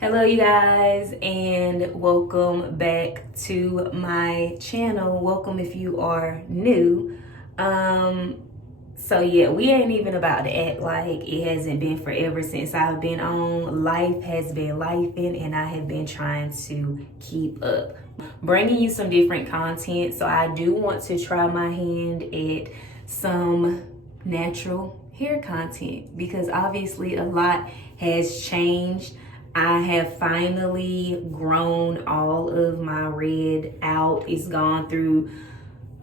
Hello you guys, and welcome back to my channel. Welcome if you are new. So yeah, we ain't even about to act like it hasn't been forever since I've been on. Life has been lifing and I have been trying to keep up, bringing you some different content. So I do want to try my hand at some natural hair content because obviously a lot has changed. I have finally grown all of my red out. It's gone through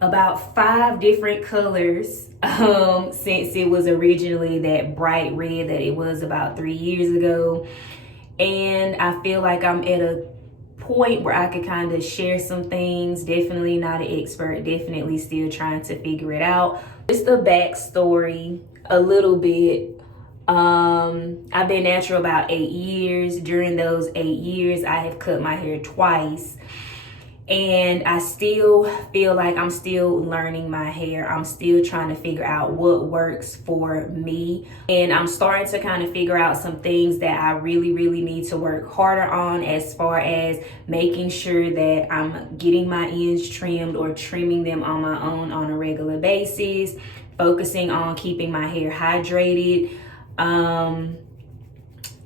about 5 different colors since it was originally that bright red that it was about 3 years ago. And I feel like I'm at a point where I could kind of share some things. Definitely not an expert, definitely still trying to figure it out. Just a backstory a little bit. I've been natural about 8 years. During those 8 years, I have cut my hair twice. And I still feel like I'm still learning my hair. I'm still trying to figure out what works for me. And I'm starting to kind of figure out some things that I really need to work harder on, as far as making sure that I'm getting my ends trimmed or trimming them on my own on a regular basis, focusing on keeping my hair hydrated.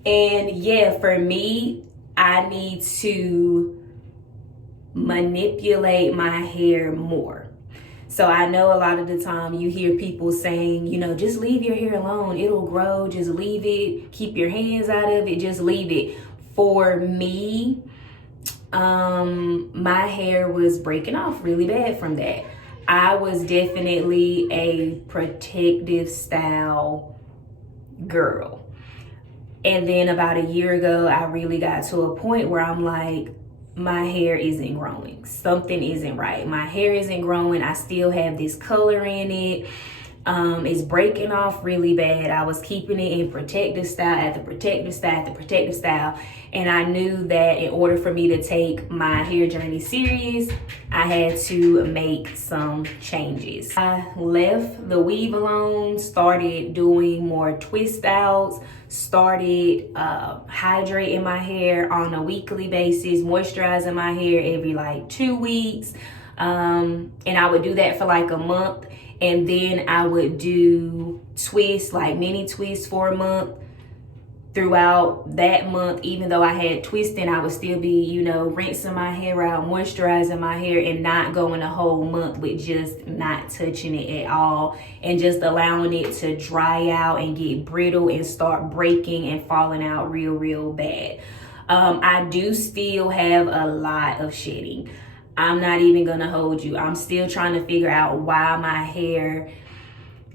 And yeah, for me, I need to manipulate my hair more. So I know a lot of the time you hear people saying, you know, just leave your hair alone, it'll grow, just leave it, keep your hands out of it, just leave it. For me, my hair was breaking off really bad from that. I was definitely a protective style girl. And then about a year ago, I really got to a point where I'm like, my hair isn't growing. Something isn't right. My hair isn't growing. I still have this color in it. It's breaking off really bad. I was keeping it in protective style after protective style after protective style. And I knew that in order for me to take my hair journey serious, I had to make some changes. I left the weave alone, started doing more twist outs, started hydrating my hair on a weekly basis, moisturizing my hair every like 2 weeks. And I would do that for like a month. And then I would do twists, like mini twists for a month. Throughout that month, even though I had twisting, I would still be, you know, rinsing my hair out, moisturizing my hair, and not going a whole month with just not touching it at all, and just allowing it to dry out and get brittle and start breaking and falling out real bad. I do still have a lot of shedding. I'm not even gonna hold you. I'm still trying to figure out why my hair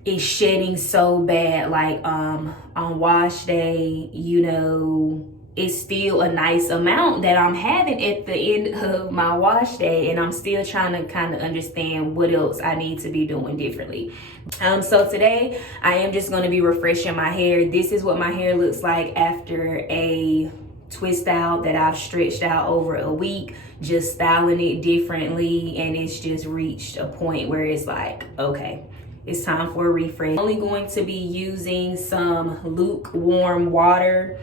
is shedding so bad. Like on wash day, you know, it's still a nice amount that I'm having at the end of my wash day, and I'm still trying to kind of understand what else I need to be doing differently. So today I am just going to be refreshing my hair. This is what my hair looks like after a twist out that I've stretched out over a week, just styling it differently, and it's just reached a point where it's like, okay, it's time for a refresh. I'm only going to be using some lukewarm water,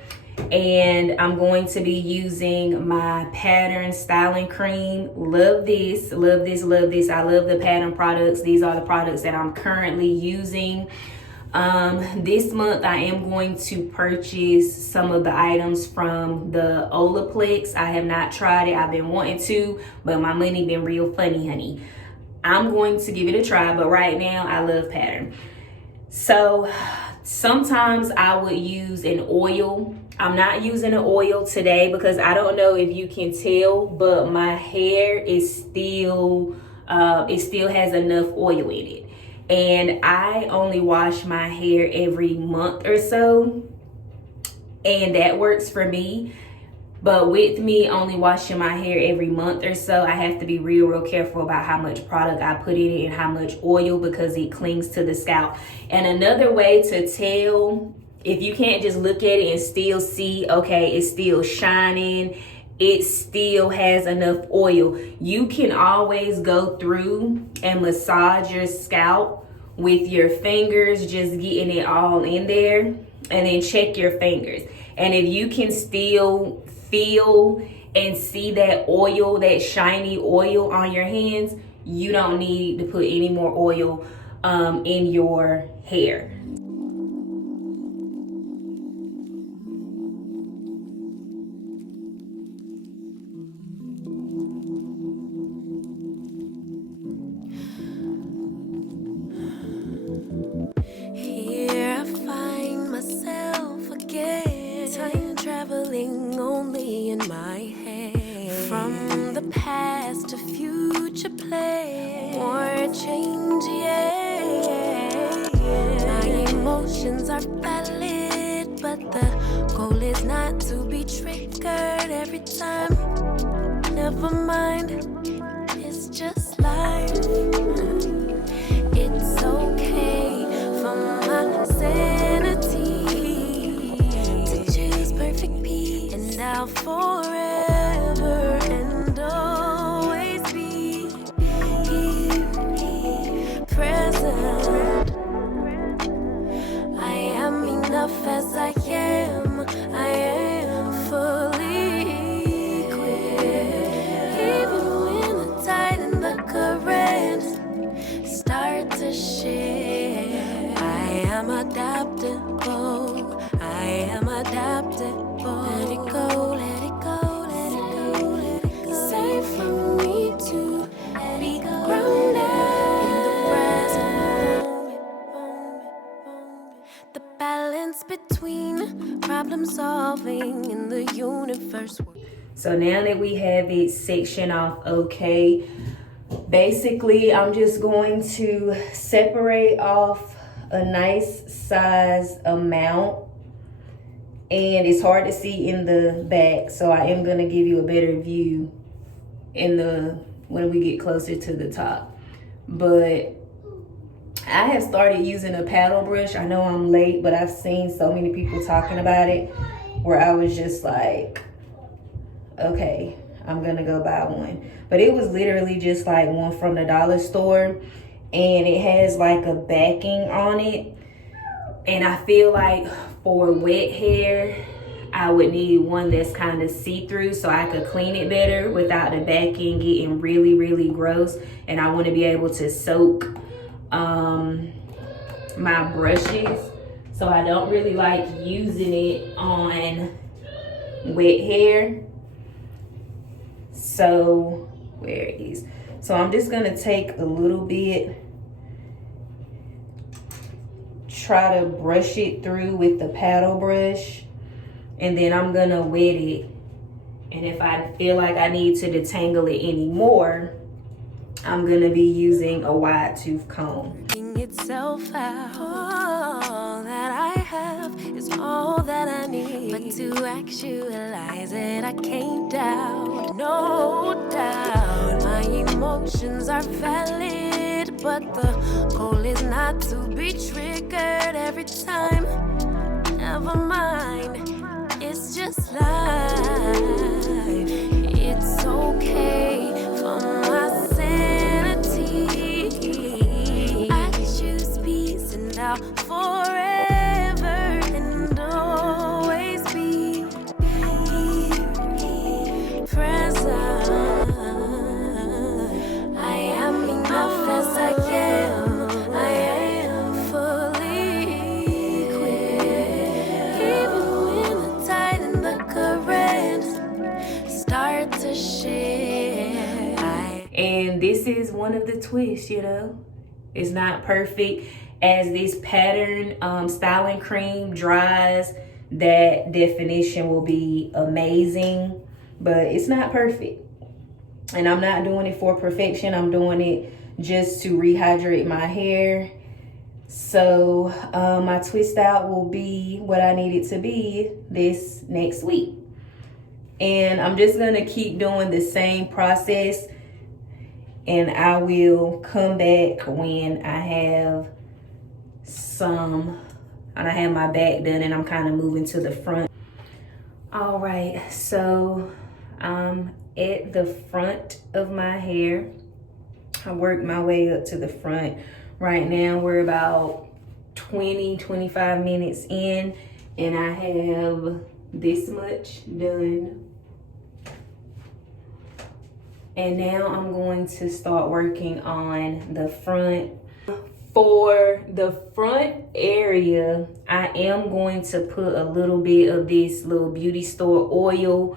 and I'm going to be using my Pattern styling cream. Love this. I love the Pattern products. These are the products that I'm currently using. This month I am going to purchase some of the items from the Olaplex. I have not tried it. I've been wanting to, but my money been real funny, honey. I'm going to give it a try, but right now I love Pattern. So sometimes I would use an oil. I'm not using an oil today because I don't know if you can tell, but my hair is still, it still has enough oil in it. And I only wash my hair every month or so, and that works for me. But with me only washing my hair every month or so, I have to be real careful about how much product I put in it and how much oil, because it clings to the scalp. And another way to tell, if you can't just look at it and still see, okay, it's still shining, it still has enough oil, you can always go through and massage your scalp with your fingers, just getting it all in there, and then check your fingers. And if you can still feel and see that oil, that shiny oil on your hands, you don't need to put any more oil in your hair. Here I find myself again, time traveling only in my head. From the past to future play, more change, yeah. My emotions are valid, but the goal is not to be triggered every time. Never mind, it's just life. It's okay for my sanity to choose perfect peace, and I'll forever and always be here, present. I am enough as I am. I am fully equipped, even when the tide and the current start to shift. I am adaptable. I am adaptable. Let it go, let it go, let it go, let it go. It's safe for me to be grounded in the present moment. The balance between problem solving in the universe. So now that we have it sectioned off okay, basically I'm just going to separate off a nice size amount, and it's hard to see in the back, so I am going to give you a better view when we get closer to the top. But I have started using a paddle brush. I know I'm late, but I've seen so many people talking about it where I was just like, okay, I'm gonna go buy one. But it was literally just like one from the dollar store, and it has like a backing on it. And I feel like for wet hair, I would need one that's kind of see-through so I could clean it better without the backing getting really, really gross. And I want to be able to soak my brushes. So I don't really like using it on wet hair. So where it is. So I'm just gonna take a little bit, try to brush it through with the paddle brush, and then I'm gonna wet it. And if I feel like I need to detangle it anymore, I'm gonna be using a wide tooth comb. Itself out. All that I have is all that I need. But to actualize it, I can't doubt, no doubt. My emotions are valid, but the goal is not to be triggered every time. Never mind, it's just life. It's okay for my sanity. I choose peace, and I'll forever and always be present. I am enough as I am. I am fully equipped, even when the tide and the current start to shift. And this is one of the twists, you know. It's not perfect. As this pattern styling cream dries, that definition will be amazing, but it's not perfect. And I'm not doing it for perfection. I'm doing it just to rehydrate my hair. So my twist out will be what I need it to be this next week. And I'm just gonna keep doing the same process, and I will come back when I have my back done and I'm kind of moving to the front. All right, so I'm at the front of my hair. I worked my way up to the front. Right now we're about 20-25 minutes in, and I have this much done And now I'm going to start working on the front. For the front area, I am going to put a little bit of this little beauty store oil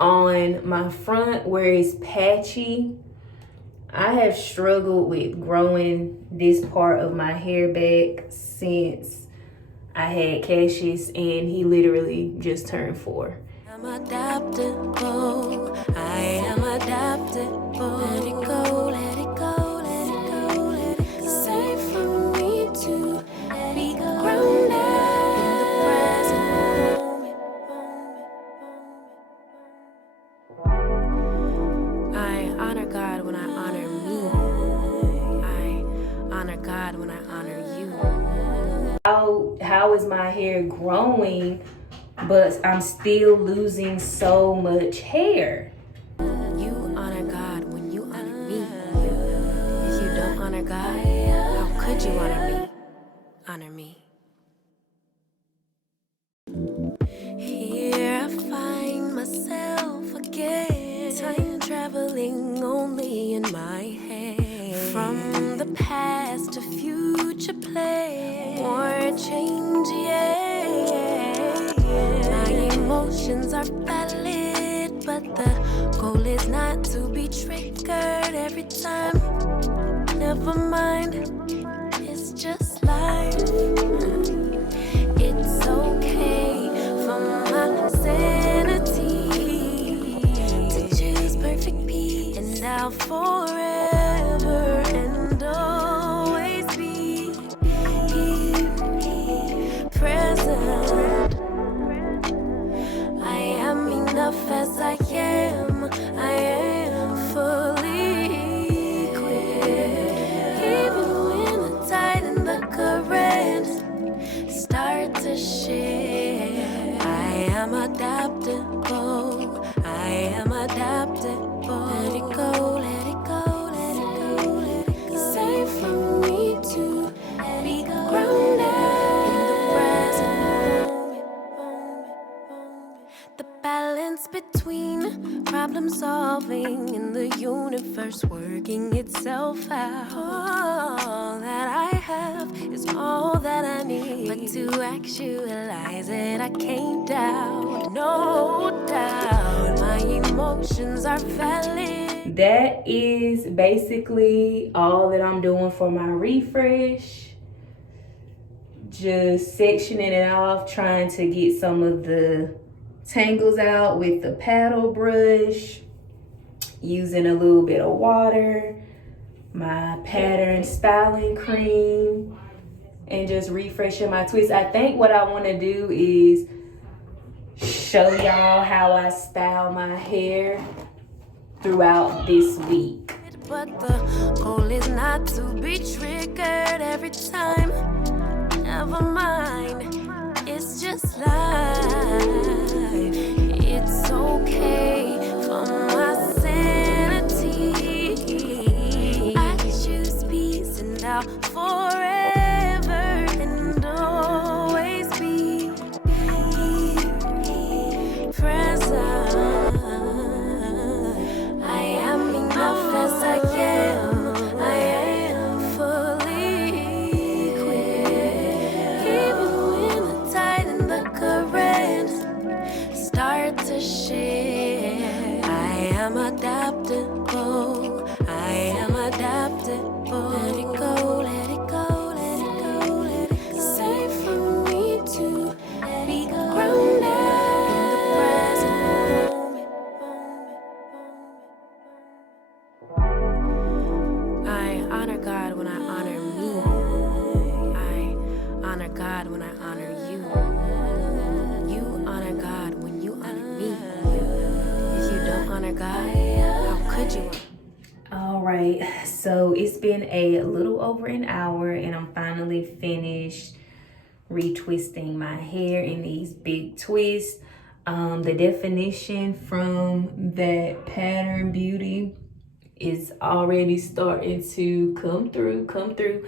on my front where it's patchy. I have struggled with growing this part of my hair back since I had Cassius, and he literally just turned 4. I'm adaptable. I am adaptable. Let it go, let it go, let it go, let it go. It's safe for me to be grounded in the present moment. I honor God when I honor me. I honor God when I honor you. How is my hair growing, but I'm still losing so much hair? You honor God when you honor me. If you don't honor God, how could you honor me? Honor me. Here I find myself again, time traveling only in my head. From the past to future play, or change, yeah. My emotions are valid, but the goal is not to be triggered every time. Never mind, it's just life. It's okay for my sanity to choose perfect peace, and I'll forever and always be here, present. I am enough as I am. I am fully equipped. Even when the tide and the current start to shift, I am adaptable. I am adaptable. Let it go, let it go, let it go, let it go. It's safe for me to be grounded in the present moment. The balance between problem solving and the universe working itself out. All that I have is all that I need, but to actualize it I can't doubt, no doubt. My emotions are valid. That is basically all that I'm doing for my refresh. Just sectioning it off, trying to get some of the tangles out with the paddle brush, using a little bit of water, my pattern styling cream, and just refreshing my twists. I think what I want to do is show y'all how I style my hair throughout this week. But the goal is not to be triggered every time. Never mind, it's just life. It's okay for my sanity. I choose peace, and I'll forever and always be present. I am enough as I am. I am fully equipped. Even when the tide and the current start to shift, I am adaptable. I am adaptable. Let it go, let it go, let it go, let it go. It's safe for me to be grounded in the present moment. I honor God when I honor me. I honor God when I honor you. You honor God when you honor me. If you don't honor God, how could you? All right, so it's been a little over an hour and I'm finally finished retwisting my hair in these big twists. The definition from that Pattern Beauty is already starting to come through.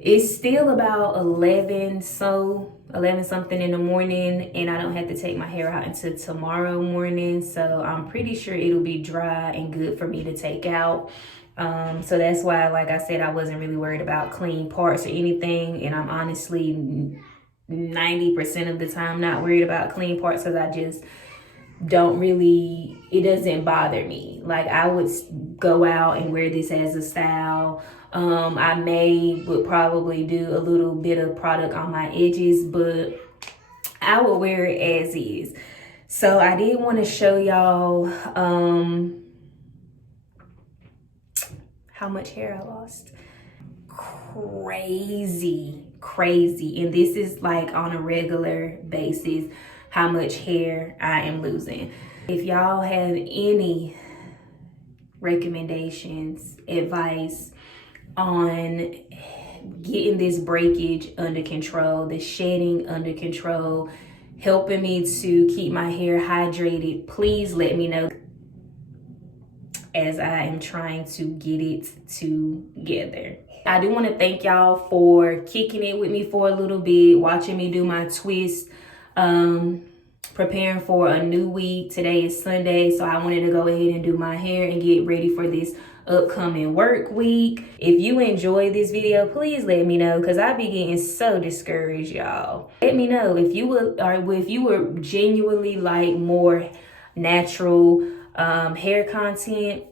It's still about 11 11 something in the morning, and I don't have to take my hair out until tomorrow morning. So I'm pretty sure it'll be dry and good for me to take out. So that's why, like I said, I wasn't really worried about clean parts or anything. And I'm honestly 90% of the time not worried about clean parts, because I just don't really, it doesn't bother me. Like, I would go out and wear this as a style. I would probably do a little bit of product on my edges, but I would wear it as is. So I did want to show y'all how much hair I lost. Crazy. And this is like on a regular basis how much hair I am losing. If y'all have any recommendations, advice on getting this breakage under control, the shedding under control, helping me to keep my hair hydrated, please let me know, as I am trying to get it together. I do want to thank y'all for kicking it with me for a little bit, watching me do my twist, preparing for a new week. Today is Sunday, so I wanted to go ahead and do my hair and get ready for this upcoming work week. If you enjoyed this video, please let me know, because I be getting so discouraged, y'all. Let me know if you would genuinely like more natural hair content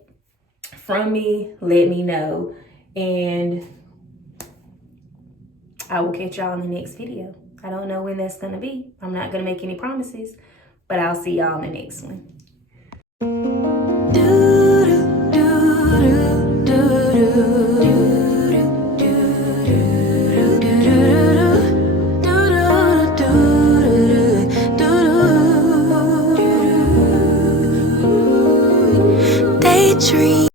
from me. Let me know, and I will catch y'all in the next video. I don't know when that's gonna be. I'm not gonna make any promises, but I'll see y'all in the next one. Daydream.